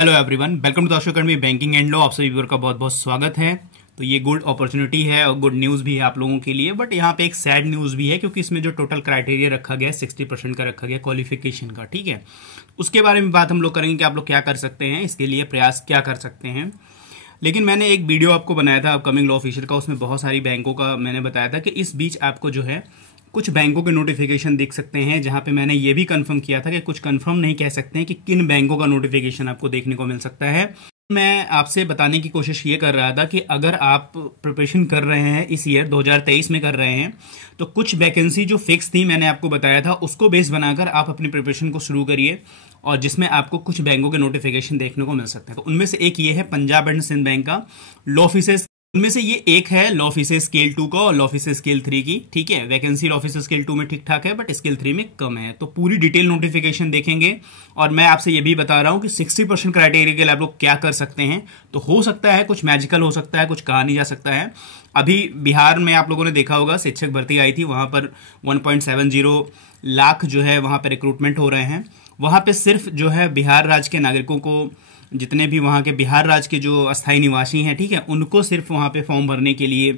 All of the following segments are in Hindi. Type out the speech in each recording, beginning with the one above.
Hello everyone, welcome to the academy banking and law. आप सभी व्यूअर का बहुत बहुत स्वागत है। तो ये गुड अपॉर्चुनिटी है और गुड न्यूज़ भी है आप लोगों के लिए, बट यहाँ पे एक सैड न्यूज़ भी है क्योंकि इसमें जो टोटल क्राइटेरिया रखा गया है 60% का रखा गया क्वालिफिकेशन का। ठीक है, उसके बारे में बात हम लोग करेंगे कि आप लोग क्या कर सकते हैं, इसके लिए प्रयास क्या कर सकते हैं। लेकिन मैंने एक वीडियो आपको बनाया था अपकमिंग लॉ ऑफिसर का, उसमें बहुत सारी बैंकों का मैंने बताया था कि इस बीच आपको जो है कुछ बैंकों के नोटिफिकेशन दिख सकते हैं, जहां पे मैंने ये भी कंफर्म किया था कि कुछ कंफर्म नहीं कह सकते हैं कि किन बैंकों का नोटिफिकेशन आपको देखने को मिल सकता है। मैं आपसे बताने की कोशिश ये कर रहा था कि अगर आप प्रिपरेशन कर रहे हैं इस ईयर 2023 में कर रहे हैं तो कुछ वैकेंसी जो फिक्स थी मैंने आपको बताया था उसको बेस बनाकर आप अपनी प्रिपरेशन को शुरू करिए, और जिसमें आपको कुछ बैंकों के नोटिफिकेशन देखने को मिल सकते हैं। तो उनमें से एक ये है पंजाब एंड सिंध बैंक का लॉ ऑफिसर्स। उनमें से ये एक है लॉ ऑफिसर स्केल 2 का और लॉ ऑफिसर स्केल 3 की। ठीक है, वैकेंसी लॉ ऑफिसर स्केल 2 में ठीक ठाक है बट स्केल 3 में कम है। तो पूरी डिटेल नोटिफिकेशन देखेंगे और मैं आपसे ये भी बता रहा हूं कि 60% क्राइटेरिया के लिए आप लोग क्या कर सकते हैं। तो हो सकता है कुछ मैजिकल हो सकता है, कुछ कहा नहीं जा सकता है। अभी बिहार में आप लोगों ने देखा होगा शिक्षक भर्ती आई थी, वहां पर 1.70 लाख जो है वहां पर रिक्रूटमेंट हो रहे हैं। वहां पे सिर्फ जो है बिहार राज्य के नागरिकों को, जितने भी वहाँ के बिहार राज्य के जो अस्थायी निवासी हैं, ठीक है, उनको सिर्फ वहाँ पे फॉर्म भरने के लिए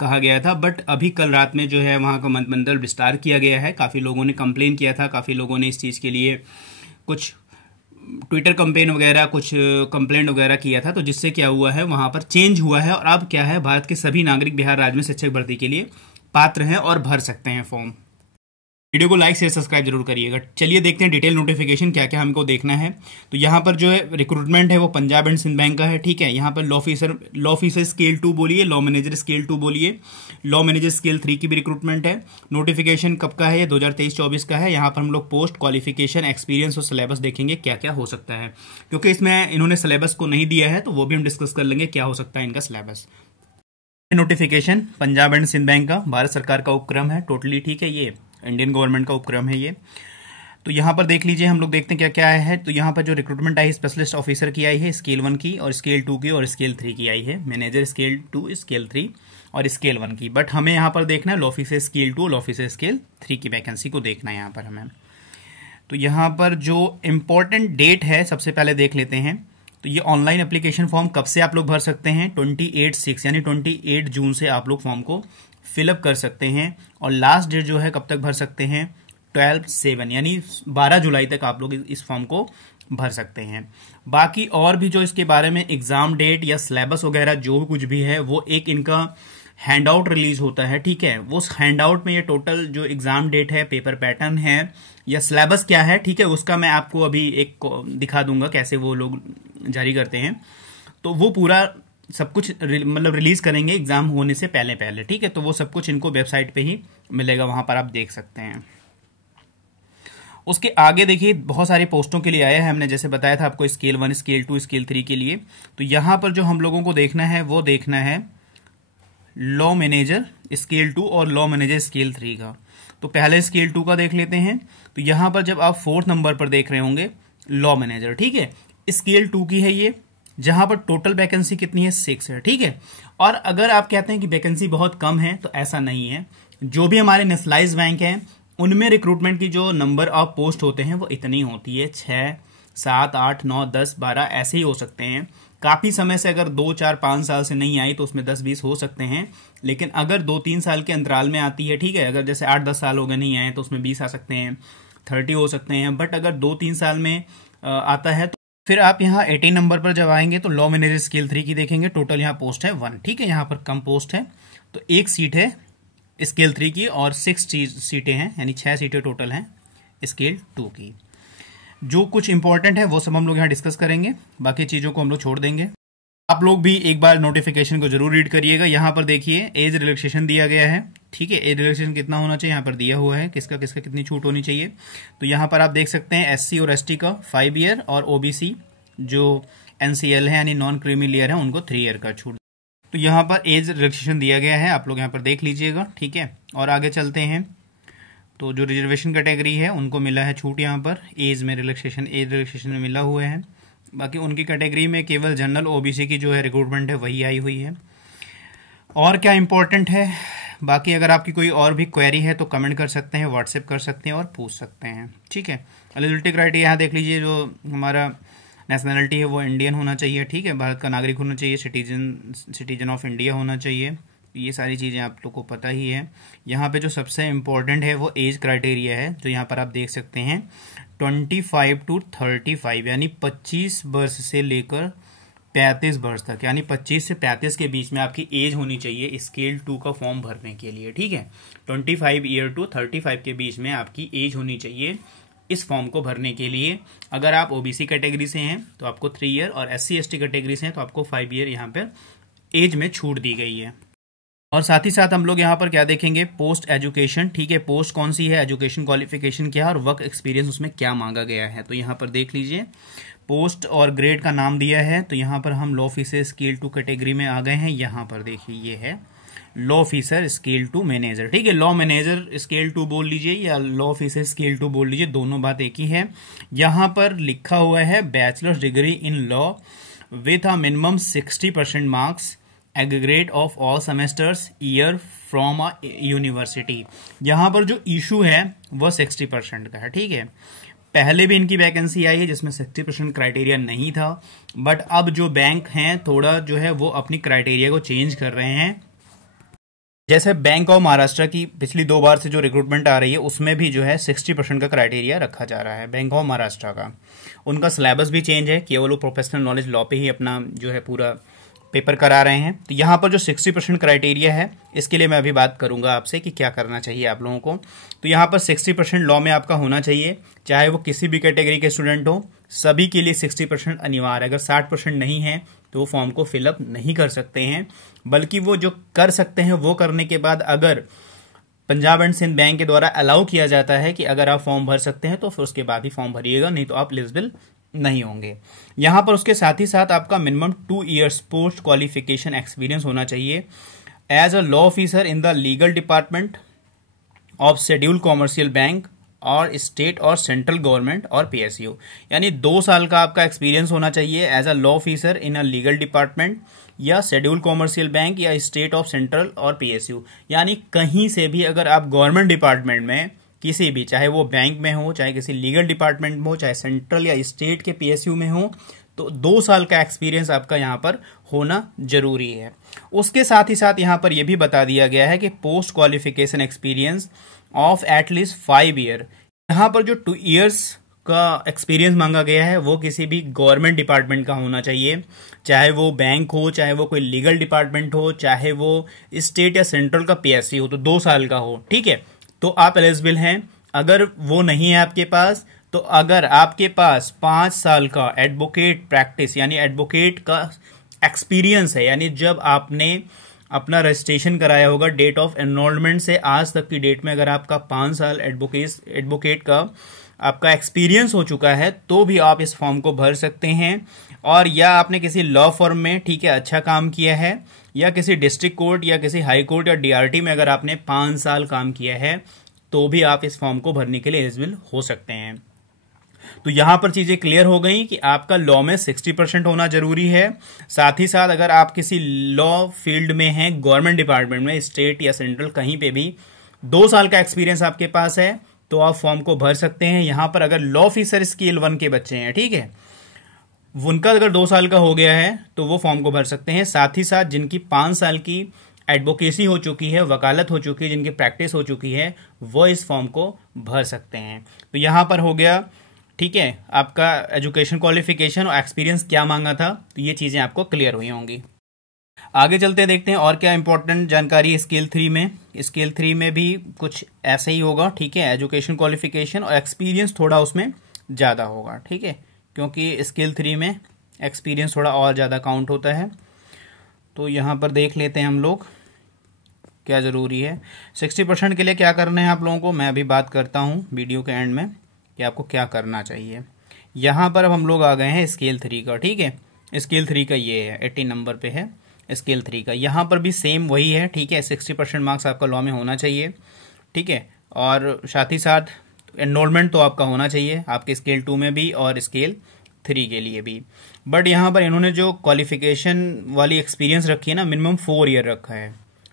कहा गया था। बट अभी कल रात में जो है वहाँ का मंत्रिमंडल विस्तार किया गया है। काफ़ी लोगों ने कंप्लेन किया था, काफ़ी लोगों ने इस चीज़ के लिए कुछ ट्विटर कंपेन वगैरह, कुछ कंप्लेंट वगैरह किया था। तो जिससे क्या हुआ है, वहाँ पर चेंज हुआ है और अब क्या है, भारत के सभी नागरिक बिहार राज्य में शिक्षक भर्ती के लिए पात्र हैं और भर सकते हैं फॉर्म। वीडियो को लाइक शेयर सब्सक्राइब जरूर करिएगा। चलिए देखते हैं डिटेल नोटिफिकेशन क्या क्या हमको देखना है। तो यहाँ पर जो है रिक्रूटमेंट है वो पंजाब एंड सिंध बैंक का है। ठीक है, यहाँ पर लॉ ऑफिसर स्केल 2 बोलिए, लॉ मैनेजर स्केल 2 बोलिए, लॉ मैनेजर स्केल 3 की भी रिक्रूटमेंट है। नोटिफिकेशन कब का है, ये 2023-24 का है। यहाँ पर हम लोग पोस्ट, क्वालिफिकेशन, एक्सपीरियंस और सिलेबस देखेंगे क्या क्या हो सकता है, क्योंकि इसमें इन्होंने सिलेबस को नहीं दिया है तो वो भी हम डिस्कस कर लेंगे क्या हो सकता है इनका syllabus. Notification Punjab and Sind bank का भारत सरकार का उपक्रम है टोटली। ठीक है, ये इंडियन गवर्नमेंट का उपक्रम है ये। तो यहाँ पर देख लीजिए, हम लोग देखते हैं क्या क्या है। तो यहाँ पर जो रिक्रूटमेंट आई है स्पेशलिस्ट ऑफिसर की आई है, स्केल 1 की और स्केल 2 की और स्केल 3 की आई है। मैनेजर स्केल 2, स्केल 3 और स्केल 1 की। बट हमें यहाँ पर देखना है law officer scale 2 law officer scale 3 की वैकेंसी को देखना है यहाँ पर हमें। तो यहाँ पर जो इम्पोर्टेंट डेट है सबसे पहले देख लेते हैं। तो ये ऑनलाइन एप्लीकेशन फॉर्म कब से आप लोग भर सकते हैं, 28/6 यानी 28 जून से आप लोग फॉर्म को फिलअप कर सकते हैं। और लास्ट डेट जो है कब तक भर सकते हैं, 12/7 यानी 12 जुलाई तक आप लोग इस फॉर्म को भर सकते हैं। बाकी और भी जो इसके बारे में एग्जाम डेट या सिलेबस वगैरह जो कुछ भी है वो एक इनका हैंड आउट रिलीज होता है। ठीक है, वो हैंड आउट में ये टोटल जो एग्जाम डेट है, पेपर पैटर्न है या सिलेबस क्या है, ठीक है, उसका मैं आपको अभी एक दिखा दूंगा कैसे वो लोग जारी करते हैं। तो वो पूरा सब कुछ मतलब रिलीज करेंगे एग्जाम होने से पहले पहले। ठीक है, तो वो सब कुछ इनको वेबसाइट पे ही मिलेगा, वहां पर आप देख सकते हैं। उसके आगे देखिए बहुत सारी पोस्टों के लिए आया है, हमने जैसे बताया था आपको स्केल 1, स्केल 2, स्केल 3 के लिए। तो यहाँ पर जो हम लोगों को देखना है वो देखना है लॉ मैनेजर स्केल 2 और लॉ मैनेजर स्केल 3 का। तो पहले स्केल 2 का देख लेते हैं। तो यहाँ पर जब आप 4th नंबर पर देख रहे होंगे लॉ मैनेजर, ठीक है, स्केल 2 की है ये, जहां पर टोटल वैकेंसी कितनी है, 6 है। ठीक है, और अगर आप कहते हैं कि वैकेंसी बहुत कम है तो ऐसा नहीं है। जो भी हमारे नेशनलाइज बैंक हैं उनमें रिक्रूटमेंट की जो नंबर ऑफ पोस्ट होते हैं वो इतनी होती है, 6, 7, 8, 9, 10, 12 ऐसे ही हो सकते हैं। काफी समय से अगर 2, 4, 5 साल से नहीं आई तो उसमें 10-20 हो सकते हैं। लेकिन अगर 2-3 साल के अंतराल में आती है, ठीक है, अगर जैसे 8-10 साल हो गए नहीं आए तो उसमें 20 आ सकते हैं, 30 हो सकते हैं। बट अगर 2-3 साल में आता है तो फिर आप यहाँ 18 नंबर पर जब आएंगे तो लॉ मैनेजर स्केल 3 की देखेंगे। टोटल यहाँ पोस्ट है 1। ठीक है, यहाँ पर कम पोस्ट है तो एक सीट है स्केल 3 की और 6 सीटें हैं, यानी 6 सीटें टोटल हैं स्केल 2 की। जो कुछ इंपॉर्टेंट है वो सब हम लोग यहाँ डिस्कस करेंगे, बाकी चीज़ों को हम लोग छोड़ देंगे। आप लोग भी एक बार नोटिफिकेशन को जरूर रीड करिएगा। यहाँ पर देखिए एज रिलैक्सेशन दिया गया है। ठीक है, एज रिलैक्सेशन कितना होना चाहिए यहाँ पर दिया हुआ है, किसका किसका कितनी छूट होनी चाहिए। तो यहाँ पर आप देख सकते हैं SC और ST का 5 ईयर और OBC जो NCL है यानी नॉन क्रीमी लेयर है उनको 3 ईयर का छूट। तो यहाँ पर एज रिलैक्सेशन दिया गया है, आप लोग यहाँ पर देख लीजिएगा। ठीक है, और आगे चलते हैं। तो जो रिजर्वेशन कैटेगरी है उनको मिला है छूट, यहाँ पर एज रिलैक्सेशन में मिला हुआ है। बाकी उनकी कैटेगरी में केवल जनरल OBC की जो है रिक्रूटमेंट है वही आई हुई है। और क्या इंपॉर्टेंट है, बाकी अगर आपकी कोई और भी क्वेरी है तो कमेंट कर सकते हैं, व्हाट्सएप कर सकते हैं और पूछ सकते हैं। ठीक है, एलिजिबिलिटी क्राइटेरिया यहाँ देख लीजिए, जो हमारा नेशनलिटी है वो इंडियन होना चाहिए, ठीक है, भारत का नागरिक होना चाहिए, सिटीजन ऑफ इंडिया होना चाहिए। ये सारी चीज़ें आप लोग को पता ही है। यहाँ पे जो सबसे इम्पोर्टेंट है वो एज क्राइटेरिया है, जो यहाँ पर आप देख सकते हैं 25 to 35, यानी 25 वर्ष से लेकर 35 वर्ष तक, यानी 25 से 35 के बीच में आपकी एज होनी चाहिए स्केल 2 का फॉर्म भरने के लिए, ठीक है। 25 ईयर टू 35 के बीच में आपकी एज होनी चाहिए इस फॉर्म को भरने के लिए। अगर आप ओबीसी कैटेगरी से हैं तो आपको 3 ईयर, और SC ST कैटेगरी से हैं तो आपको 5 ईयर यहाँ पर एज में छूट दी गई है। और साथ ही साथ हम लोग यहाँ पर क्या देखेंगे, पोस्ट एजुकेशन, ठीक है, पोस्ट कौन सी है, एजुकेशन क्वालिफिकेशन क्या है, और वर्क एक्सपीरियंस उसमें क्या मांगा गया है। तो यहाँ पर देख लीजिए, पोस्ट और ग्रेड का नाम दिया है, तो यहाँ पर हम लॉ ऑफिसर स्केल 2 कैटेगरी में आ गए हैं। यहाँ पर देखिए ये है लॉ ऑफिसर स्केल 2 मैनेजर, ठीक है, लॉ मैनेजर स्केल 2 बोल लीजिए या लॉ ऑफिसर स्केल 2 बोल लीजिए, दोनों बात एक ही है। यहाँ पर लिखा हुआ है bachelors degree in law with a minimum 60% marks aggregate of all semesters year from a university. यहाँ पर जो इशू है वह 60% का है, ठीक है। पहले भी इनकी वैकेंसी आई है जिसमें 60% क्राइटेरिया नहीं था, बट अब जो बैंक हैं थोड़ा जो है वो अपनी क्राइटेरिया को चेंज कर रहे हैं। जैसे बैंक ऑफ महाराष्ट्र की पिछली 2 बार से जो रिक्रूटमेंट आ रही है उसमें भी जो है 60% का क्राइटेरिया रखा जा रहा है बैंक ऑफ महाराष्ट्र का। उनका सिलेबस भी चेंज है, केवल वो प्रोफेशनल नॉलेज लॉ पे ही अपना जो है पूरा पेपर करा रहे हैं। तो यहाँ पर जो 60% क्राइटेरिया है इसके लिए मैं अभी बात करूंगा आपसे कि क्या करना चाहिए आप लोगों को। तो यहाँ पर 60% लॉ में आपका होना चाहिए, चाहे वो किसी भी कैटेगरी के स्टूडेंट हो, सभी के लिए 60% अनिवार्य है। अगर 60% नहीं है तो वो फॉर्म को फिलअप नहीं कर सकते हैं, बल्कि वो जो कर सकते हैं वो करने के बाद अगर पंजाब एंड सिंध बैंक के द्वारा अलाउ किया जाता है कि अगर आप फॉर्म भर सकते हैं तो फिर उसके बाद ही फॉर्म भरिएगा, नहीं तो आप एलिजिबल नहीं होंगे। यहां पर उसके साथ ही साथ आपका minimum 2 years post qualification experience होना चाहिए as a law officer in the legal department of schedule commercial bank और स्टेट और सेंट्रल गवर्नमेंट और PSU, यानी 2 साल का आपका एक्सपीरियंस होना चाहिए as a law officer in a legal department या शेड्यूल कॉमर्शियल बैंक या स्टेट ऑफ सेंट्रल और PSU, यानी कहीं से भी अगर आप गवर्नमेंट डिपार्टमेंट में किसी भी, चाहे वो बैंक में हो, चाहे किसी लीगल डिपार्टमेंट में हो, चाहे सेंट्रल या स्टेट के PSU में हो, तो 2 साल का एक्सपीरियंस आपका यहाँ पर होना जरूरी है। उसके साथ ही साथ यहाँ पर यह भी बता दिया गया है कि post qualification experience of at least 5 year. यहाँ पर जो 2 इयर्स का एक्सपीरियंस मांगा गया है वो किसी भी गवर्नमेंट डिपार्टमेंट का होना चाहिए, चाहे वो बैंक हो, चाहे वो कोई लीगल डिपार्टमेंट हो, चाहे वो स्टेट या सेंट्रल का PSU हो, तो 2 साल का हो, ठीक है, तो आप एलिजिबल हैं। अगर वो नहीं है आपके पास, तो अगर आपके पास 5 साल का एडवोकेट प्रैक्टिस यानी एडवोकेट का एक्सपीरियंस है, यानी जब आपने अपना रजिस्ट्रेशन कराया होगा डेट ऑफ एनरोलमेंट से आज तक की डेट में अगर आपका 5 साल एडवोकेट का आपका एक्सपीरियंस हो चुका है तो भी आप इस फॉर्म को भर सकते हैं। और या आपने किसी लॉ फर्म में, ठीक है, अच्छा काम किया है, या किसी डिस्ट्रिक्ट कोर्ट या किसी हाई कोर्ट या DRT में अगर आपने 5 साल काम किया है तो भी आप इस फॉर्म को भरने के लिए एलिजिबल हो सकते हैं। तो यहां पर चीजें क्लियर हो गई कि आपका लॉ में 60% होना जरूरी है। साथ ही साथ अगर आप किसी लॉ फील्ड में हैं, गवर्नमेंट डिपार्टमेंट में, स्टेट या सेंट्रल, कहीं पे भी 2 साल का एक्सपीरियंस आपके पास है तो आप फॉर्म को भर सकते हैं। यहां पर अगर लॉ ऑफिसर स्केल 1 के बच्चे हैं, ठीक है, उनका अगर 2 साल का हो गया है तो वो फॉर्म को भर सकते हैं। साथ ही साथ जिनकी 5 साल की एडवोकेसी हो चुकी है, वकालत हो चुकी है, जिनकी प्रैक्टिस हो चुकी है, वो इस फॉर्म को भर सकते हैं। तो यहां पर हो गया, ठीक है, आपका एजुकेशन क्वालिफिकेशन और एक्सपीरियंस क्या मांगा था, तो ये चीजें आपको क्लियर हुई होंगी। आगे चलते देखते हैं और क्या इंपॉर्टेंट जानकारी स्केल 3 में। स्केल 3 में भी कुछ ऐसा ही होगा, ठीक है, एजुकेशन क्वालिफिकेशन और एक्सपीरियंस थोड़ा उसमें ज़्यादा होगा, ठीक है, क्योंकि स्केल 3 में एक्सपीरियंस थोड़ा और ज़्यादा काउंट होता है। तो यहाँ पर देख लेते हैं हम लोग क्या ज़रूरी है। 60% के लिए क्या करना है आप लोगों को, मैं अभी बात करता हूँ वीडियो के एंड में कि आपको क्या करना चाहिए। यहाँ पर अब हम लोग आ गए हैं स्केल 3 का, ठीक है, स्केल 3 का ये है 80 नंबर पे है स्केल 3 का। यहाँ पर भी सेम वही है, ठीक है, 60% मार्क्स आपका लॉ में होना चाहिए, ठीक है, और साथ ही साथ एनरोलमेंट तो आपका होना चाहिए आपके स्केल 2 में भी और स्केल 3 के लिए भी। बट यहाँ पर इन्होंने जो क्वालिफिकेशन वाली एक्सपीरियंस रखी है ना, मिनिमम 4 ईयर रखा है,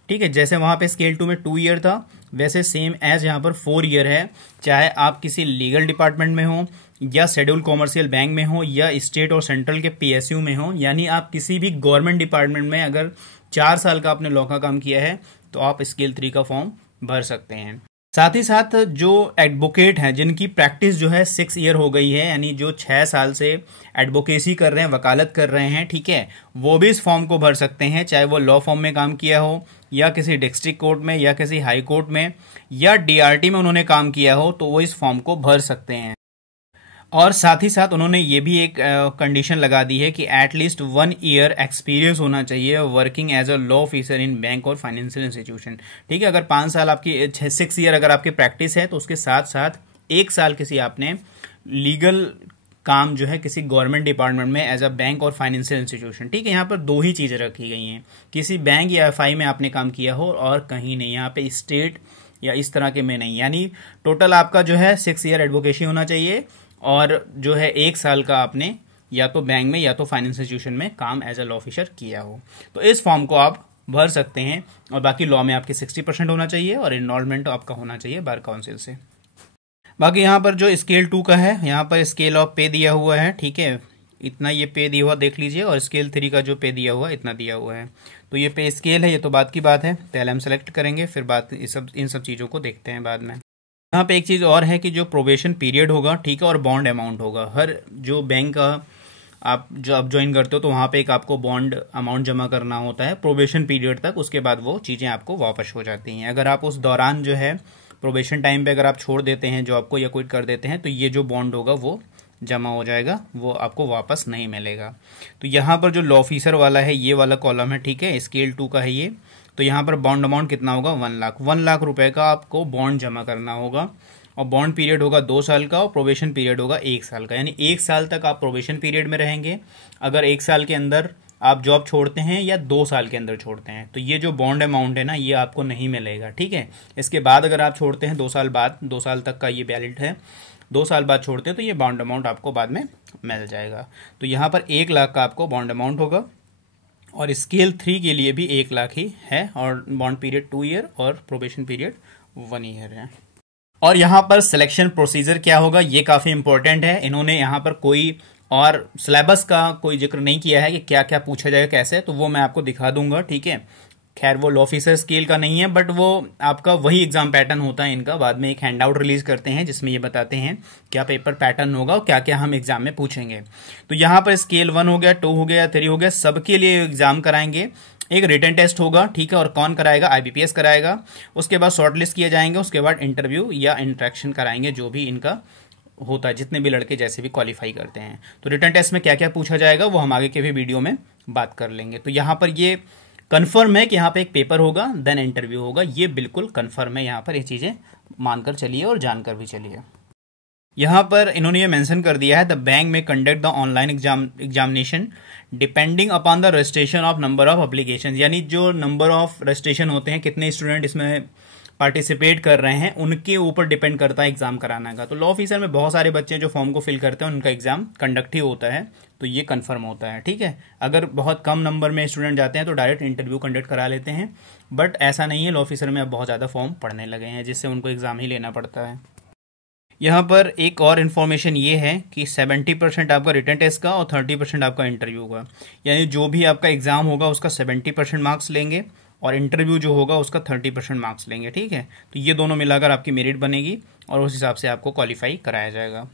ठीक है, जैसे वहाँ पे स्केल 2 में 2 ईयर था वैसे सेम एज यहाँ पर 4 ईयर है। चाहे आप किसी लीगल डिपार्टमेंट में हो, या शेड्यूल कॉमर्शियल बैंक में हो या स्टेट और सेंट्रल के पीएसयू में हो, यानी आप किसी भी गवर्नमेंट डिपार्टमेंट में अगर 4 साल का आपने लॉ का काम किया है तो आप स्केल 3 का फॉर्म भर सकते हैं। साथ ही साथ जो एडवोकेट हैं जिनकी प्रैक्टिस जो है 6 ईयर हो गई है, यानी जो 6 साल से एडवोकेसी कर रहे हैं, वकालत कर रहे हैं, ठीक है, वो भी इस फॉर्म को भर सकते हैं, चाहे वो लॉ फॉर्म में काम किया हो या किसी डिस्ट्रिक्ट कोर्ट में या किसी हाई कोर्ट में या डीआरटी में उन्होंने काम किया हो, तो वो इस फॉर्म को भर सकते हैं। और साथ ही साथ उन्होंने ये भी एक कंडीशन लगा दी है कि एटलीस्ट 1 ईयर एक्सपीरियंस होना चाहिए working as a law officer in bank और फाइनेंशियल इंस्टीट्यूशन, ठीक है। अगर 5 साल आपकी 6 ईयर अगर आपकी प्रैक्टिस है तो उसके साथ साथ 1 साल किसी आपने लीगल काम जो है किसी गवर्नमेंट डिपार्टमेंट में एज अ बैंक और फाइनेंशियल इंस्टीट्यूशन, ठीक है। यहाँ पर 2 ही चीज़ें रखी गई हैं, किसी बैंक या एफआई में आपने काम किया हो और कहीं नहीं, यहाँ पे स्टेट या इस तरह के में नहीं, यानी टोटल आपका जो है 6 ईयर एडवोकेसी होना चाहिए और जो है 1 साल का आपने या तो बैंक में या तो फाइनेंस इंस्टीट्यूशन में काम एज अ लॉ ऑफिसर किया हो, तो इस फॉर्म को आप भर सकते हैं। और बाकी लॉ में आपके 60% होना चाहिए और इनरोलमेंट आपका होना चाहिए बार काउंसिल से। बाकी यहाँ पर जो स्केल 2 का है, यहाँ पर स्केल ऑफ पे दिया हुआ है, ठीक है, इतना ये पे दिया हुआ देख लीजिए, और स्केल 3 का जो पे दिया हुआ इतना दिया हुआ है। तो ये पे स्केल है, ये तो बात की बात है, पहले हम सेलेक्ट करेंगे, फिर बात इन सब चीज़ों को देखते हैं बाद में। यहाँ पे एक चीज़ और है कि जो प्रोबेशन पीरियड होगा, ठीक है, और बॉन्ड अमाउंट होगा, हर जो बैंक का आप जब ज्वाइन करते हो तो वहाँ पे एक आपको बॉन्ड अमाउंट जमा करना होता है प्रोबेशन पीरियड तक, उसके बाद वो चीज़ें आपको वापस हो जाती हैं। अगर आप उस दौरान जो है प्रोबेशन टाइम पे अगर आप छोड़ देते हैं जॉब को या क्विट कर देते हैं तो ये जो बॉन्ड होगा वो जमा हो जाएगा, वो आपको वापस नहीं मिलेगा। तो यहाँ पर जो लॉ ऑफिसर वाला है ये वाला कॉलम है, ठीक है, स्केल 2 का है ये। तो यहाँ पर बॉन्ड अमाउंट कितना होगा, 1 लाख रुपए का आपको बॉन्ड जमा करना होगा, और बॉन्ड पीरियड होगा 2 साल का और प्रोबेशन पीरियड होगा 1 साल का, यानी 1 साल तक आप प्रोबेशन पीरियड में रहेंगे। अगर 1 साल के अंदर आप जॉब छोड़ते हैं या 2 साल के अंदर छोड़ते हैं तो ये जो बॉन्ड अमाउंट है ना ये आपको नहीं मिलेगा, ठीक है। इसके बाद अगर आप छोड़ते हैं 2 साल बाद, 2 साल तक का ये वैलिड है, 2 साल बाद छोड़ते हैं तो ये बॉन्ड अमाउंट आपको बाद में मिल जाएगा। तो यहाँ पर 1 लाख का आपको बॉन्ड अमाउंट होगा, और स्केल 3 के लिए भी 1 लाख ही है, और बॉन्ड पीरियड 2 ईयर और प्रोबेशन पीरियड 1 ईयर है। और यहाँ पर सिलेक्शन प्रोसीजर क्या होगा ये काफ़ी इंपॉर्टेंट है, इन्होंने यहाँ पर कोई और सिलेबस का कोई जिक्र नहीं किया है कि क्या क्या पूछा जाएगा कैसे, तो वो मैं आपको दिखा दूंगा, ठीक है। खैर वो लॉ ऑफिसर स्केल का नहीं है, बट वो आपका वही एग्जाम पैटर्न होता है इनका। बाद में एक हैंड आउट रिलीज करते हैं जिसमें ये बताते हैं क्या पेपर पैटर्न होगा और क्या क्या हम एग्जाम में पूछेंगे। तो यहाँ पर स्केल 1 हो गया, 2 हो गया, 3 हो गया, सबके लिए एग्जाम कराएंगे। एक रिटन टेस्ट होगा, ठीक है, और कौन कराएगा, आईबीपीएस कराएगा। उसके बाद शॉर्ट लिस्ट किए जाएंगे, उसके बाद इंटरव्यू या इंटरेक्शन कराएंगे, जो भी इनका होता है, जितने भी लड़के जैसे भी क्वालिफाई करते हैं। तो रिटन टेस्ट में क्या क्या पूछा जाएगा वो हम आगे के भी वीडियो में बात कर लेंगे। तो यहाँ पर ये कन्फर्म है कि यहाँ पे एक पेपर होगा देन इंटरव्यू होगा, ये बिल्कुल कन्फर्म है, यहाँ पर ये चीज़ें मानकर चलिए और जानकर भी चलिए। यहाँ पर इन्होंने ये मेंशन कर दिया है, द बैंक में conduct the online examination depending upon the registration of number of application, यानी जो नंबर ऑफ रजिस्ट्रेशन होते हैं, कितने स्टूडेंट इसमें पार्टिसिपेट कर रहे हैं, उनके ऊपर डिपेंड करता है एग्जाम कराने का। तो लॉ ऑफिसर में बहुत सारे बच्चे जो फॉर्म को फिल करते हैं उनका एग्जाम कंडक्ट ही होता है, तो ये कंफर्म होता है, ठीक है। अगर बहुत कम नंबर में स्टूडेंट जाते हैं तो डायरेक्ट इंटरव्यू कंडक्ट करा लेते हैं, बट ऐसा नहीं है, लॉ ऑफिसर में अब बहुत ज़्यादा फॉर्म पढ़ने लगे हैं जिससे उनको एग्जाम ही लेना पड़ता है। यहाँ पर एक और इन्फॉर्मेशन ये है कि 70% आपका रिटन टेस्ट का और 30% आपका इंटरव्यू का, यानी जो भी आपका एग्जाम होगा उसका 70% मार्क्स लेंगे और इंटरव्यू जो होगा उसका 30% मार्क्स लेंगे, ठीक है। तो ये दोनों मिलाकर आपकी मेरिट बनेगी और उस हिसाब से आपको क्वालिफाई कराया जाएगा।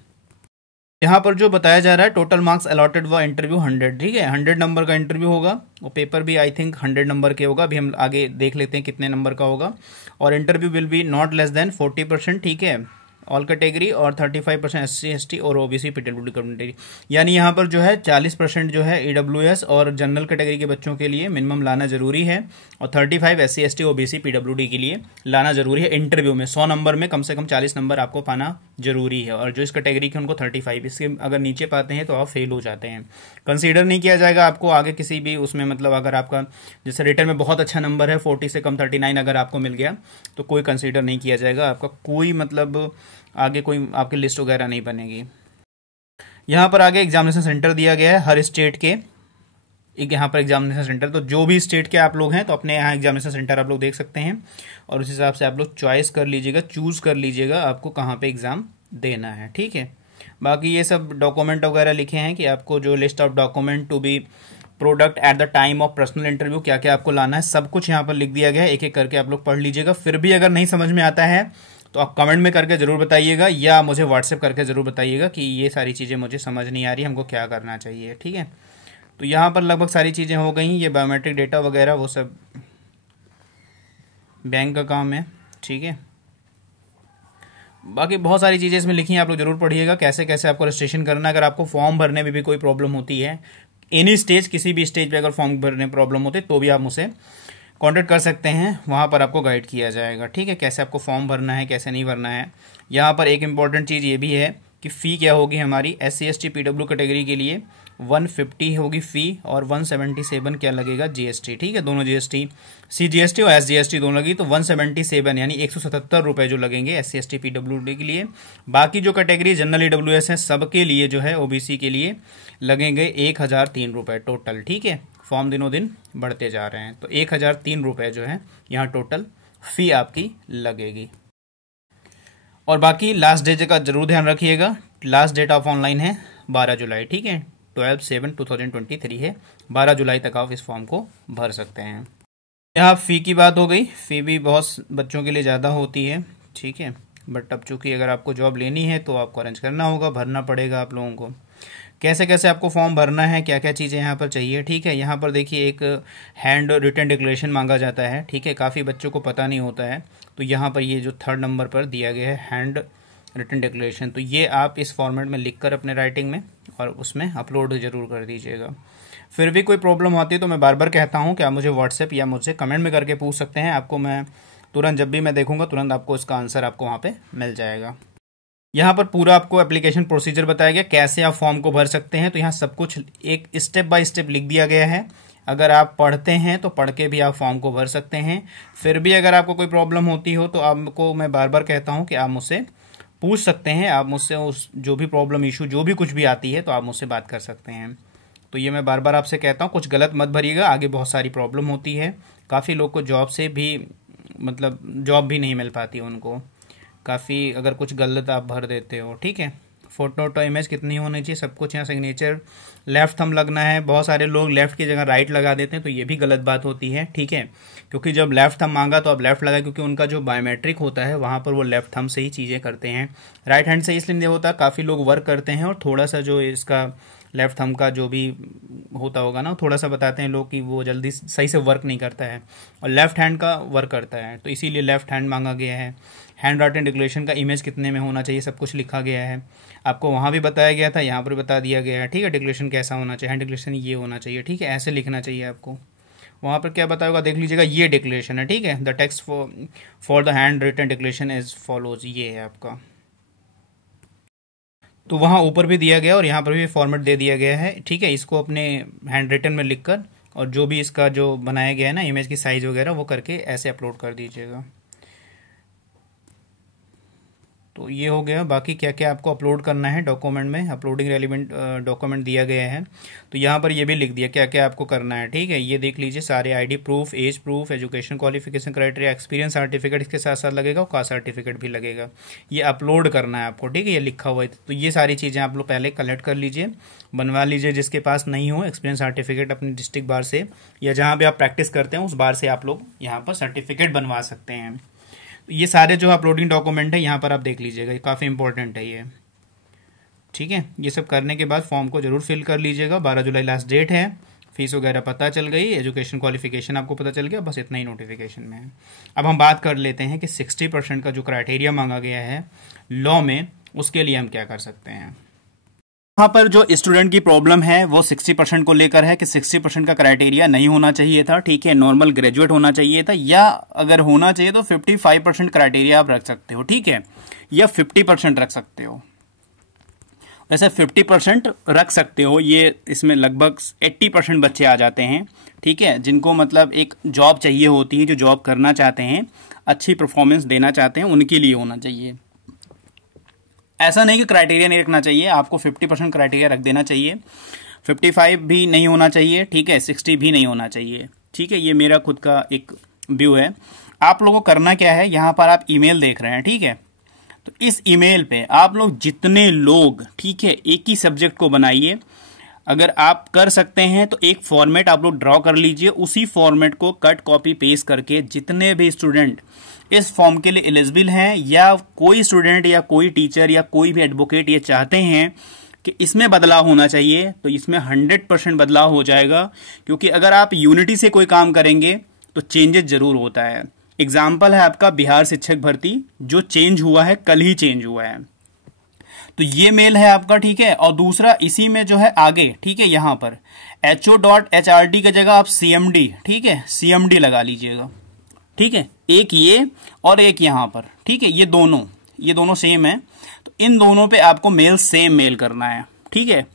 यहाँ पर जो बताया जा रहा है टोटल मार्क्स अलॉटेड व इंटरव्यू 100, ठीक है, 100 नंबर का इंटरव्यू होगा और पेपर भी आई थिंक 100 नंबर के होगा, अभी हम आगे देख लेते हैं कितने नंबर का होगा। और interview will be not less than 40%, ठीक है, ऑल कैटेगरी, और 35% SC ST और OBC PWD कैटेगरी, यानी यहाँ पर जो है 40% जो है EWS और जनरल कैटेगरी के बच्चों के लिए मिनिमम लाना जरूरी है, और 35 SC ST OBC PWD के लिए लाना जरूरी है। इंटरव्यू में 100 नंबर में कम से कम 40 नंबर आपको पाना जरूरी है, और जो इस कैटेगरी के उनको 35, इसके अगर नीचे पाते हैं तो आप फेल हो जाते हैं, कंसीडर नहीं किया जाएगा आपको आगे किसी भी उसमें। मतलब अगर आपका जैसे रिटर्न में बहुत अच्छा नंबर है, 40 से कम 39 अगर आपको मिल गया तो कोई कंसीडर नहीं किया जाएगा आपका, कोई मतलब आगे कोई आपकी लिस्ट वगैरह नहीं बनेगी। यहाँ पर आगे एग्जामिनेशन सेंटर दिया गया है हर स्टेट के, एक यहाँ पर एग्जामिनेशन सेंटर, तो जो भी स्टेट के आप लोग हैं तो अपने यहाँ एग्जामिनेशन सेंटर आप लोग देख सकते हैं और उस हिसाब से आप लोग चॉइस कर लीजिएगा, चूज़ कर लीजिएगा आपको कहाँ पे एग्ज़ाम देना है, ठीक है। बाकी ये सब डॉक्यूमेंट वगैरह लिखे हैं कि आपको जो list of document to be product at the time of personal interview क्या क्या आपको लाना है, सब कुछ यहाँ पर लिख दिया गया है। एक एक करके आप लोग पढ़ लीजिएगा। फिर भी अगर नहीं समझ में आता है तो आप कमेंट में करके ज़रूर बताइएगा या मुझे व्हाट्सएप करके ज़रूर बताइएगा कि ये सारी चीज़ें मुझे समझ नहीं आ रही, हमको क्या करना चाहिए। ठीक है, तो यहाँ पर लगभग सारी चीज़ें हो गई। ये बायोमेट्रिक डेटा वगैरह वो सब बैंक का काम है। ठीक है, बाकी बहुत सारी चीज़ें इसमें लिखी हैं, आप लोग जरूर पढ़िएगा कैसे कैसे आपको रजिस्ट्रेशन करना है। अगर आपको फॉर्म भरने में भी कोई प्रॉब्लम होती है, एनी स्टेज, किसी भी स्टेज पे अगर फॉर्म भरने में प्रॉब्लम होती है तो भी आप मुझसे कांटेक्ट कर सकते हैं, वहाँ पर आपको गाइड किया जाएगा। ठीक है, कैसे आपको फॉर्म भरना है, कैसे नहीं भरना है। यहाँ पर एक इम्पॉर्टेंट चीज़ ये भी है कि फ़ी क्या होगी हमारी SC ST PW कैटेगरी के लिए 150 होगी फ़ी और 177 क्या लगेगा GST। ठीक है, दोनों GST, CGST और SGST दोनों लगी, तो 177 यानी 177 रुपये जो लगेंगे SC ST PWD के लिए। बाकी जो कैटेगरी जनरल EWS है सबके लिए जो है OBC के लिए लगेंगे 1003 रुपये टोटल। ठीक है, फॉर्म दिनों दिन बढ़ते जा रहे हैं, तो 1003 रुपये जो है यहाँ टोटल फ़ी आपकी लगेगी। और बाकी लास्ट डेट का जरूर ध्यान रखिएगा, लास्ट डेट ऑफ ऑनलाइन है 12 जुलाई। ठीक है, 12/7/2023 है, 12 जुलाई तक आप इस फॉर्म को भर सकते हैं। यहाँ फ़ी की बात हो गई, फ़ी भी बहुत बच्चों के लिए ज़्यादा होती है। ठीक है, बट अब चूँकि अगर आपको जॉब लेनी है तो आपको अरेंज करना होगा, भरना पड़ेगा आप लोगों को। कैसे कैसे आपको फॉर्म भरना है, क्या क्या चीज़ें यहाँ पर चाहिए। ठीक है, यहाँ पर देखिए एक हैंड रिटन डिक्लेरेशन मांगा जाता है। ठीक है, काफ़ी बच्चों को पता नहीं होता है, तो यहाँ पर ये जो 3rd नंबर पर दिया गया है हैंड रिटन डिक्लेरेशन, तो ये आप इस फॉर्मेट में लिखकर अपने राइटिंग में और उसमें अपलोड ज़रूर कर दीजिएगा। फिर भी कोई प्रॉब्लम होती है तो मैं बार बार कहता हूँ कि आप मुझे व्हाट्सएप या मुझसे कमेंट में करके पूछ सकते हैं, आपको मैं तुरंत, जब भी मैं देखूँगा तुरंत आपको इसका आंसर आपको वहाँ पर मिल जाएगा। यहाँ पर पूरा आपको एप्लीकेशन प्रोसीजर बताया गया, कैसे आप फॉर्म को भर सकते हैं। तो यहाँ सब कुछ एक स्टेप बाय स्टेप लिख दिया गया है। अगर आप पढ़ते हैं तो पढ़ के भी आप फॉर्म को भर सकते हैं। फिर भी अगर आपको कोई प्रॉब्लम होती हो तो आपको मैं बार बार कहता हूँ कि आप मुझसे पूछ सकते हैं, आप मुझसे उस जो भी प्रॉब्लम इशू जो भी कुछ भी आती है तो आप मुझसे बात कर सकते हैं। तो ये मैं बार बार आपसे कहता हूँ, कुछ गलत मत भरिएगा, आगे बहुत सारी प्रॉब्लम होती है। काफ़ी लोग को जॉब से भी मतलब जॉब भी नहीं मिल पाती उनको, काफ़ी अगर कुछ गलत आप भर देते हो। ठीक है, फोटो तो इमेज कितनी होनी चाहिए, सब कुछ यहाँ सिग्नेचर लेफ्ट थंब लगना है। बहुत सारे लोग लेफ्ट की जगह राइट लगा देते हैं, तो ये भी गलत बात होती है। ठीक है, क्योंकि जब लेफ्ट थंब मांगा तो आप लेफ्ट लगाए, क्योंकि उनका जो बायोमेट्रिक होता है वहाँ पर वो लेफ्ट थंब से ही चीज़ें करते हैं, राइट हैंड से इसलिए नहीं होता। काफ़ी लोग वर्क करते हैं और थोड़ा सा जो इसका लेफ्ट थंब का जो भी होता होगा ना, थोड़ा सा बताते हैं लोग कि वो जल्दी सही से वर्क नहीं करता है और लेफ्ट हैंड का वर्क करता है, तो इसीलिए लेफ्ट हैंड मांगा गया है। हैंड राइटिंग डिक्लेरेशन का इमेज कितने में होना चाहिए सब कुछ लिखा गया है, आपको वहाँ भी बताया गया था, यहाँ पर भी बता दिया गया है। ठीक है, डिक्लेरेशन कैसा होना चाहिए, हैंड डिक्लेरेशन ये होना चाहिए। ठीक है, ऐसे लिखना चाहिए आपको। वहाँ पर क्या बताया होगा देख लीजिएगा, ये डिक्लेरेशन है। ठीक है, the text for the hand written declaration is follows, ये है आपका। तो वहाँ ऊपर भी दिया गया और यहाँ पर भी फॉर्मेट दे दिया गया है। ठीक है, इसको अपने हैंड रिटन में लिखकर और जो भी इसका जो बनाया गया है ना इमेज की साइज़ वगैरह वो करके ऐसे अपलोड कर दीजिएगा। तो ये हो गया। बाकी क्या क्या आपको अपलोड करना है डॉक्यूमेंट में, अपलोडिंग रेलिवेंट डॉक्यूमेंट दिया गया है, तो यहाँ पर ये भी लिख दिया क्या क्या आपको करना है। ठीक है, ये देख लीजिए सारे ID proof, age proof, education qualification criteria, experience certificate इसके साथ साथ लगेगा और कास्ट सर्टिफिकेट भी लगेगा, ये अपलोड करना है आपको। ठीक है, ये लिखा हुआ है। तो ये सारी चीज़ें आप लोग पहले कलेक्ट कर लीजिए, बनवा लीजिए। जिसके पास नहीं हो एक्सपीरियंस सर्टिफिकेट अपने डिस्ट्रिक्ट बार से या जहाँ भी आप प्रैक्टिस करते हैं उस बार से आप लोग यहाँ पर सर्टिफिकेट बनवा सकते हैं। ये सारे जो अपलोडिंग डॉक्यूमेंट है यहाँ पर आप देख लीजिएगा, ये काफ़ी इंपॉर्टेंट है ये। ठीक है, ये सब करने के बाद फॉर्म को जरूर फिल कर लीजिएगा। 12 जुलाई लास्ट डेट है। फीस वगैरह पता चल गई, एजुकेशन क्वालिफिकेशन आपको पता चल गया, बस इतना ही नोटिफिकेशन में है। अब हम बात कर लेते हैं कि 60% का जो क्राइटेरिया मांगा गया है लॉ में, उसके लिए हम क्या कर सकते हैं। यहाँ पर जो स्टूडेंट की प्रॉब्लम है वो 60% को लेकर है कि 60% का क्राइटेरिया नहीं होना चाहिए था। ठीक है, नॉर्मल ग्रेजुएट होना चाहिए था, या अगर होना चाहिए तो 55% क्राइटेरिया आप रख सकते हो। ठीक है, या 50% रख सकते हो। वैसे 50% रख सकते हो, ये इसमें लगभग 80% बच्चे आ जाते हैं। ठीक है, जिनको मतलब एक जॉब चाहिए होती है, जो जॉब करना चाहते हैं, अच्छी परफॉर्मेंस देना चाहते हैं, उनके लिए होना चाहिए। ऐसा नहीं कि क्राइटेरिया नहीं रखना चाहिए, आपको 50% क्राइटेरिया रख देना चाहिए। 55 भी नहीं होना चाहिए। ठीक है, 60 भी नहीं होना चाहिए। ठीक है, ये मेरा खुद का एक व्यू है। आप लोगों को करना क्या है, यहाँ पर आप ईमेल देख रहे हैं। ठीक है, तो इस ईमेल पे आप लोग जितने लोग, ठीक है, एक ही सब्जेक्ट को बनाइए। अगर आप कर सकते हैं तो एक फॉर्मेट आप लोग ड्रॉ कर लीजिए, उसी फॉर्मेट को कट कॉपी पेस्ट करके जितने भी स्टूडेंट इस फॉर्म के लिए एलिजिबल हैं, या कोई स्टूडेंट या कोई टीचर या कोई भी एडवोकेट ये चाहते हैं कि इसमें बदलाव होना चाहिए, तो इसमें 100% बदलाव हो जाएगा। क्योंकि अगर आप यूनिटी से कोई काम करेंगे तो चेंजेस जरूर होता है। एग्जाम्पल है आपका बिहार शिक्षक भर्ती, जो चेंज हुआ है, कल ही चेंज हुआ है। तो ये मेल है आपका, ठीक है। और दूसरा इसी में जो है आगे, ठीक है, यहां पर HO.HRD की जगह आप CMD, ठीक है, CMD लगा लीजिएगा, ठीक है। एक ये और एक यहां पर, ठीक है, ये दोनों सेम है। तो इन दोनों पे आपको मेल सेम मेल करना है, ठीक है।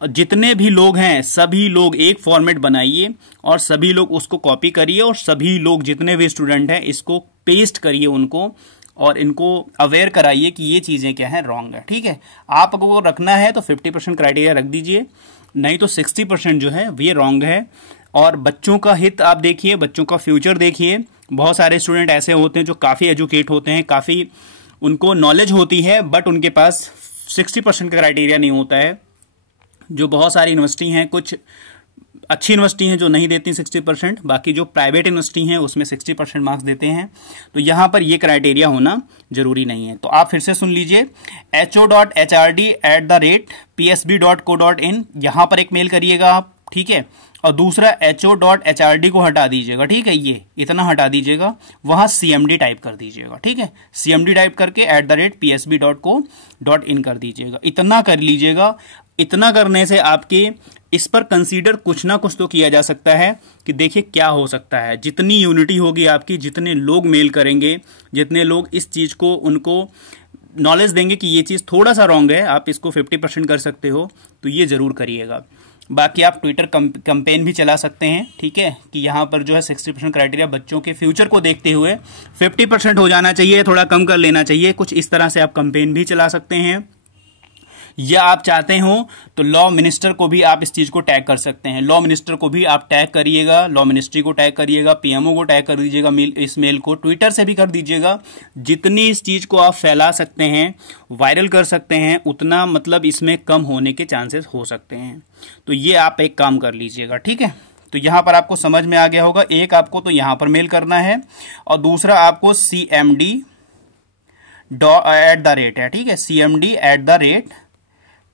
और जितने भी लोग हैं सभी लोग एक फॉर्मेट बनाइए और सभी लोग उसको कॉपी करिए, और सभी लोग जितने भी स्टूडेंट हैं इसको पेस्ट करिए उनको, और इनको अवेयर कराइए कि ये चीज़ें क्या है, रॉन्ग है, ठीक है। आपको रखना है तो 50% क्राइटेरिया रख दीजिए, नहीं तो 60% जो है ये रॉन्ग है। और बच्चों का हित आप देखिए, बच्चों का फ्यूचर देखिए। बहुत सारे स्टूडेंट ऐसे होते हैं जो काफ़ी एजुकेट होते हैं, काफ़ी उनको नॉलेज होती है, बट उनके पास 60% का क्राइटेरिया नहीं होता है। जो बहुत सारी यूनिवर्सिटी हैं, कुछ अच्छी यूनिवर्सिटी हैं जो नहीं देती 60%, बाकी जो प्राइवेट यूनिवर्सिटी हैं उसमें 60% मार्क्स देते हैं। तो यहाँ पर ये क्राइटेरिया होना जरूरी नहीं है। तो आप फिर से सुन लीजिए, HO.HRD@psb.co.in, यहाँ पर एक मेल करिएगा आप, ठीक है। और दूसरा HO.HRD को हटा दीजिएगा, ठीक है, ये इतना हटा दीजिएगा, वहां CMD टाइप कर दीजिएगा, ठीक है। CMD टाइप करके @psb.co.in कर दीजिएगा। इतना कर लीजिएगा। इतना करने से आपके इस पर कंसीडर कुछ ना कुछ तो किया जा सकता है कि देखिए क्या हो सकता है। जितनी यूनिटी होगी आपकी, जितने लोग मेल करेंगे, जितने लोग इस चीज़ को उनको नॉलेज देंगे कि ये चीज़ थोड़ा सा रॉन्ग है, आप इसको 50% कर सकते हो, तो ये ज़रूर करिएगा। बाकी आप ट्विटर कैंपेन भी चला सकते हैं, ठीक है, कि यहाँ पर जो है 60% क्राइटेरिया बच्चों के फ्यूचर को देखते हुए 50% हो जाना चाहिए, थोड़ा कम कर लेना चाहिए, कुछ इस तरह से आप कैंपेन भी चला सकते हैं। या आप चाहते हो तो लॉ मिनिस्टर को भी आप इस चीज को टैग कर सकते हैं। लॉ मिनिस्टर को भी आप टैग करिएगा, लॉ मिनिस्ट्री को टैग करिएगा, PMO को टैग कर दीजिएगा, इस मेल को ट्विटर से भी कर दीजिएगा। जितनी इस चीज को आप फैला सकते हैं, वायरल कर सकते हैं, उतना मतलब इसमें कम होने के चांसेस हो सकते हैं। तो ये आप एक काम कर लीजिएगा, ठीक है। तो यहां पर आपको समझ में आ गया होगा। एक आपको तो यहां पर मेल करना है, और दूसरा आपको CMD @ है, ठीक है, CMD @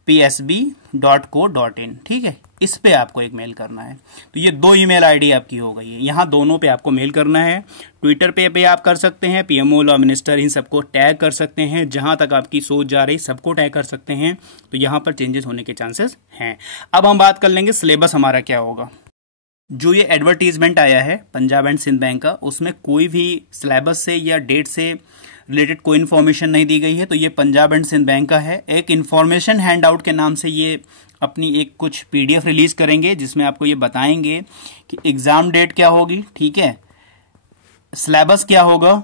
psb.co.in, ठीक है, इस पे आपको एक मेल करना है। तो ये 2 ईमेल आईडी आपकी हो गई है। यहाँ दोनों पे आपको मेल करना है। ट्विटर पे आप कर सकते हैं, PMO, लॉ मिनिस्टर, इन सबको टैग कर सकते हैं। जहां तक आपकी सोच जा रही सबको टैग कर सकते हैं। तो यहाँ पर चेंजेस होने के चांसेस हैं। अब हम बात कर लेंगे सिलेबस हमारा क्या होगा। जो ये एडवर्टीजमेंट आया है पंजाब एंड सिंध बैंक का, उसमें कोई भी सिलेबस से या डेट से रिलेटेड कोई इन्फॉर्मेशन नहीं दी गई है। तो ये पंजाब एंड सिंध बैंक का है। एक इन्फॉर्मेशन हैंडआउट के नाम से ये अपनी एक कुछ PDF रिलीज करेंगे, जिसमें आपको ये बताएंगे कि एग्जाम डेट क्या होगी, ठीक है, सिलेबस क्या होगा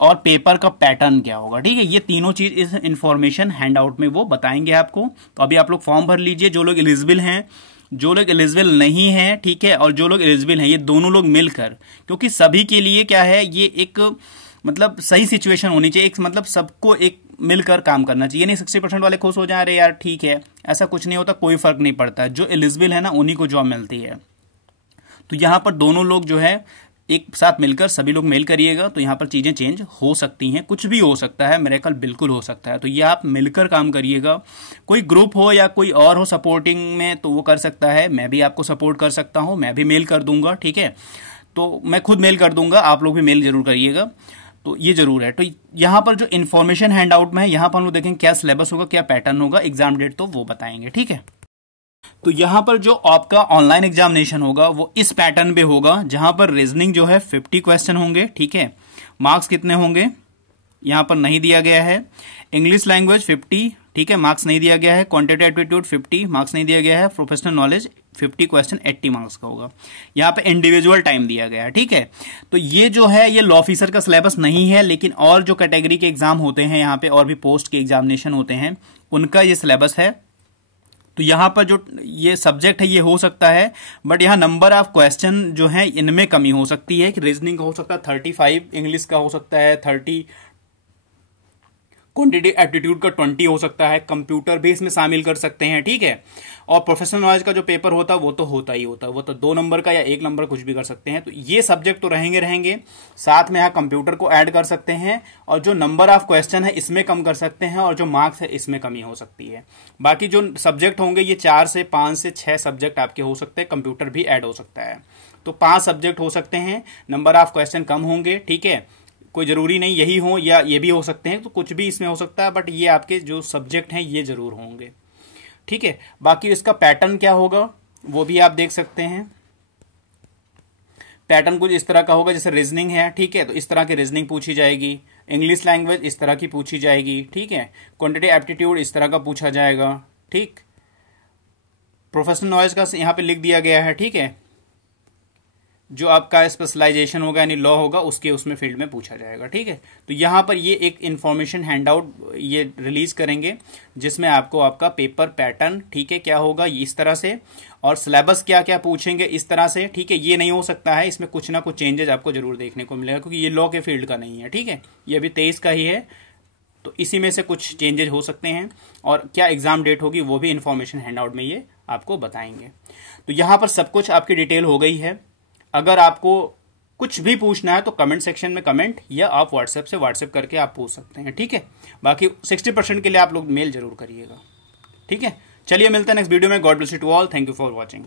और पेपर का पैटर्न क्या होगा, ठीक है। ये तीनों चीज इस इन्फॉर्मेशन हैंडआउट में वो बताएंगे आपको। तो अभी आप लोग फॉर्म भर लीजिए, जो लोग एलिजिबल हैं, जो लोग एलिजिबल नहीं हैं, ठीक है, और जो लोग एलिजिबल हैं, ये दोनों लोग मिलकर, क्योंकि सभी के लिए क्या है, ये एक मतलब सही सिचुएशन होनी चाहिए। एक मतलब सबको एक मिलकर काम करना चाहिए। नहीं 60% वाले खुश हो जा रहे यार, ठीक है, ऐसा कुछ नहीं होता, कोई फर्क नहीं पड़ता। जो एलिजिबल है ना, उन्हीं को जॉब मिलती है। तो यहाँ पर दोनों लोग जो है एक साथ मिलकर सभी लोग मेल करिएगा, तो यहाँ पर चीजें चेंज हो सकती हैं, कुछ भी हो सकता है, मिरेकल बिल्कुल हो सकता है। तो ये आप मिलकर काम करिएगा। कोई ग्रुप हो या कोई और हो सपोर्टिंग में तो वो कर सकता है, मैं भी आपको सपोर्ट कर सकता हूँ, मैं भी मेल कर दूंगा, ठीक है। तो मैं खुद मेल कर दूंगा, आप लोग भी मेल जरूर करिएगा, तो ये जरूर है। तो यहाँ पर जो इन्फॉर्मेशन हैंडआउट में है, यहाँ पर हम लोग देखेंगे क्या सिलेबस होगा, क्या पैटर्न होगा, एग्जाम डेट तो वो बताएंगे, ठीक है। तो यहाँ पर जो आपका ऑनलाइन एग्जामिनेशन होगा वो इस पैटर्न पे होगा, जहां पर रीजनिंग जो है 50 क्वेश्चन होंगे, ठीक है। मार्क्स कितने होंगे यहाँ पर नहीं दिया गया है। इंग्लिश लैंग्वेज 50, ठीक है, मार्क्स नहीं दिया गया है। क्वांटिटेटिव एप्टीट्यूड 50, मार्क्स नहीं दिया गया है। प्रोफेशनल नॉलेज 50 क्वेश्चन 80 मार्क्स का होगा। यहाँ पे इंडिविजुअल टाइम दिया गया है, ठीक है। तो ये जो है ये लॉ ऑफिसर का सिलेबस नहीं है, लेकिन और जो कैटेगरी के एग्जाम होते हैं यहाँ पे, और भी पोस्ट के एग्जामिनेशन होते हैं, उनका ये सिलेबस है। तो यहाँ पर जो ये सब्जेक्ट है ये हो सकता है, बट यहाँ नंबर ऑफ क्वेश्चन जो है इनमें कमी हो सकती है कि रीजनिंग का हो सकता है 35, इंग्लिश का हो सकता है 30, क्वांटिटी एप्टीट्यूड का 20 हो सकता है, कंप्यूटर भी इसमें शामिल कर सकते हैं, ठीक है। और प्रोफेशनल नॉलेज का जो पेपर होता है वो तो होता ही होता है, वो तो 2 नंबर का या 1 नंबर कुछ भी कर सकते हैं। तो ये सब्जेक्ट तो रहेंगे, साथ में यहाँ कंप्यूटर को ऐड कर सकते हैं, और जो नंबर ऑफ क्वेश्चन है इसमें कम कर सकते हैं, और जो मार्क्स है इसमें कमी हो सकती है। बाकी जो सब्जेक्ट होंगे ये 4 से 5 से 6 सब्जेक्ट आपके हो सकते हैं, कंप्यूटर भी ऐड हो सकता है। तो 5 सब्जेक्ट हो सकते हैं, नंबर ऑफ क्वेश्चन कम होंगे, ठीक है। कोई जरूरी नहीं यही हो या ये भी हो सकते हैं, तो कुछ भी इसमें हो सकता है, बट ये आपके जो सब्जेक्ट हैं ये जरूर होंगे, ठीक है। बाकी इसका पैटर्न क्या होगा वो भी आप देख सकते हैं। पैटर्न कुछ इस तरह का होगा, जैसे रीजनिंग है, ठीक है, तो इस तरह की रीजनिंग पूछी जाएगी। इंग्लिश लैंग्वेज इस तरह की पूछी जाएगी, ठीक है। क्वांटिटी एप्टीट्यूड इस तरह का पूछा जाएगा, ठीक। प्रोफेशनल नॉलेज का यहाँ पे लिख दिया गया है, ठीक है। जो आपका स्पेशलाइजेशन होगा यानी लॉ होगा उसके उसमें फील्ड में पूछा जाएगा, ठीक है। तो यहाँ पर ये एक इन्फॉर्मेशन हैंडआउट ये रिलीज करेंगे जिसमें आपको आपका पेपर पैटर्न, ठीक है, क्या होगा इस तरह से, और सिलेबस क्या क्या पूछेंगे इस तरह से, ठीक है। ये नहीं हो सकता है, इसमें कुछ ना कुछ चेंजेस आपको जरूर देखने को मिलेगा, क्योंकि ये लॉ के फील्ड का नहीं है, ठीक है। ये अभी 23 का ही है, तो इसी में से कुछ चेंजेस हो सकते हैं, और क्या एग्जाम डेट होगी वो भी इन्फॉर्मेशन हैंडआउट में ये आपको बताएंगे। तो यहाँ पर सब कुछ आपकी डिटेल हो गई है। अगर आपको कुछ भी पूछना है तो कमेंट सेक्शन में कमेंट, या आप व्हाट्सएप करके आप पूछ सकते हैं, ठीक है। बाकी 60% के लिए आप लोग मेल जरूर करिएगा, ठीक है। चलिए मिलते हैं नेक्स्ट वीडियो में। God bless you to all, thank you for watching.